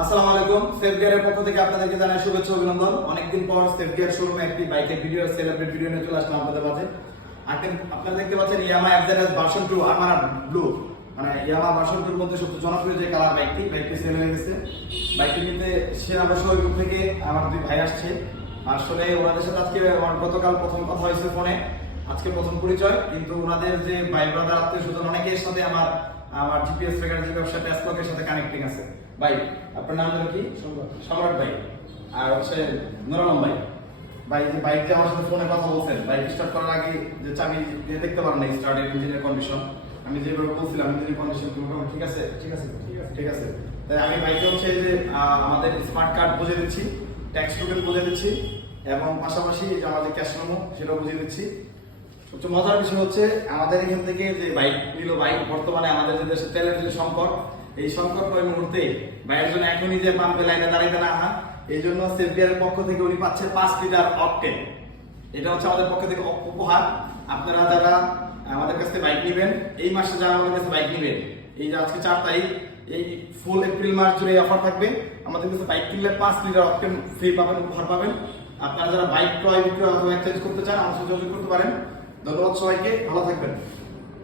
আসসালামু আলাইকুম। সেফ গিয়ারের পক্ষ থেকে আপনাদেরকে জানাই শুভেচ্ছা অভিনন্দন। অনেকদিন পর সেফ গিয়ার শোরুমে একটি বাইকের ভিডিও সেলিব্রেট ভিডিও নিয়ে চলে আসলাম আপনাদের মাঝে। আপনারা দেখতে পাচ্ছেন ইয়ামা এফজেডএস ভার্সন 2 আরমারা ব্লু, মানে ইয়ামা ভার্সন 2 এর মধ্যে সবচেয়ে জনপ্রিয় যে কালার বাইকটি সেল হয়ে গেছে। বাইকটি নিতে সেনাবাহিনী থেকে আমার দুই ভাই আসছে। আসলে ওনাদের সাথে আজকে আমার গতকাল প্রথম কথা হয়েছে ফোনে, আজকে প্রথম পরিচয়। কিন্তু ওনাদের যে ভাই ব্রাদার আত্মীয় স্বজন অনেকের সাথে আমার জিপিএস ট্র্যাকার যে ব্যবসা ফেসবুকের সাথে কানেক্টিং আছে। ভাই আপনার নাম হলো কি? সম্রাট ভাই। আর হচ্ছে নুর আলম ভাই। ভাই যে বাইক যে আমার সাথে ফোনে কথা বলছেন, বাইক স্টার্ট করার আগে যে চাবি দিয়ে দেখতে পারেন না স্টার্টের ইঞ্জিনের কন্ডিশন, আমি যেভাবে বলছিলাম ইঞ্জিনের কন্ডিশন ঠিক আছে ঠিক আছে। তাই আমি বাইকে হচ্ছে যে আমাদের স্মার্ট কার্ড বুঝে দিচ্ছি, ট্যাক্স টোকেন বুঝে দিচ্ছি এবং পাশাপাশি যে আমাদের ক্যাশ মেমো সেটাও বুঝিয়ে দিচ্ছি। সবচেয়ে মজার বিষয় হচ্ছে আমাদের এখান থেকে যে বাইক নিল বাইক, বর্তমানে আমাদের যে দেশের তেলের যে সংকট, এই সংকটময় মুহূর্তে বাইরের জন্য এখনই যে পাম্পে লাইনে দাঁড়াইতে না হয়, এই জন্য সেফ গিয়ারের পক্ষ থেকে উনি পাচ্ছে 5 লিটার অকটেন। এটা হচ্ছে আমাদের পক্ষ থেকে উপহার। আপনারা যারা আমাদের কাছ থেকে বাইক নেবেন, এই মাসে যারা আমাদের কাছে বাইক নেবেন, এই যে আজকে 4 তারিখ, এই ফুল এপ্রিল মাস জুড়ে অফার থাকবে। আমাদের কাছে বাইক কিনলে 5 লিটার অকটেন ফ্রি পাবেন, উপহার পাবেন। আপনারা যারা বাইক ক্রয় বিক্রয় অথবা এক্সচেঞ্জ করতে চান আমার সাথে যোগাযোগ করতে পারেন। ধন্যবাদ সবাইকে, ভালো থাকবেন।